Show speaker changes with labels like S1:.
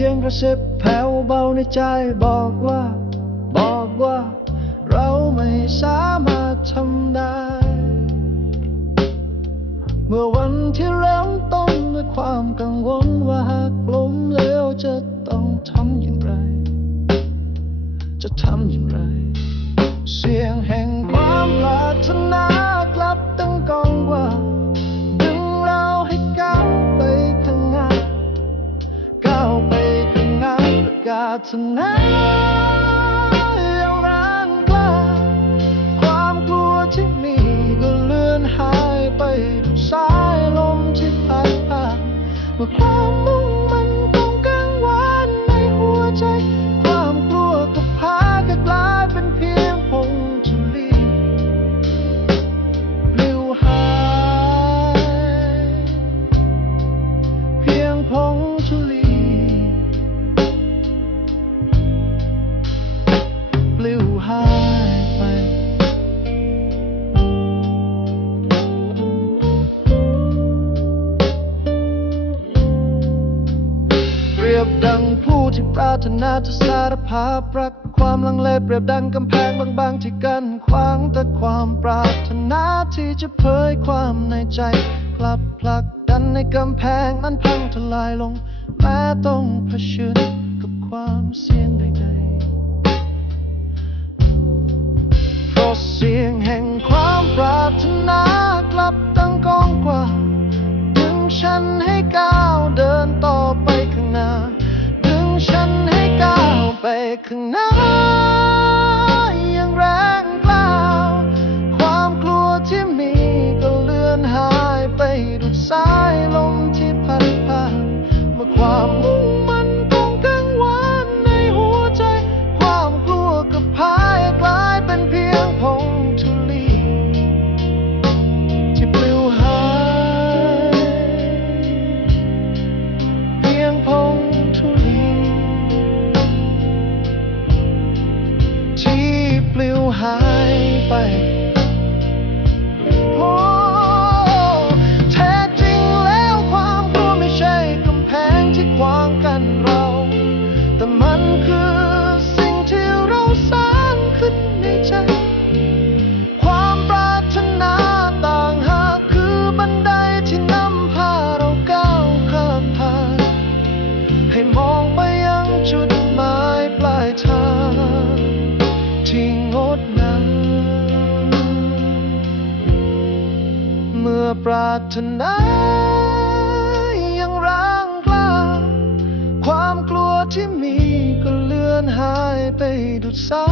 S1: สียงกระซิบแผ่วเบาในใจบอกว่า บอกว่า เราไม่สามารถทำได้ เมื่อวันที่เริ่มต้นด้วยความกังวลว่าหากล้มเหลวจะต้องทำอย่างไร จะทำอย่างไร เสียงแห่งความปรารถนา ก บดังผู้ที่ปรารถนาจะสารภาพรักความลังเลเปรียบดังกำแพงบางๆที่กั้นขวางแต่ความปรารถนาที่จะเผยความในใจกลับผลักดันในกำแพงนั้นพังทลายลงแม้ต้องเผชิญกับความเสี่ยงใดๆเพราะเสียงแห่งความปรารถนากลับตั้งกองกว่าดึงฉันให้ก้าว ไป รารถนายังร่างกล้า ความกลัวที่มีก็เลือนหายไปดุดสา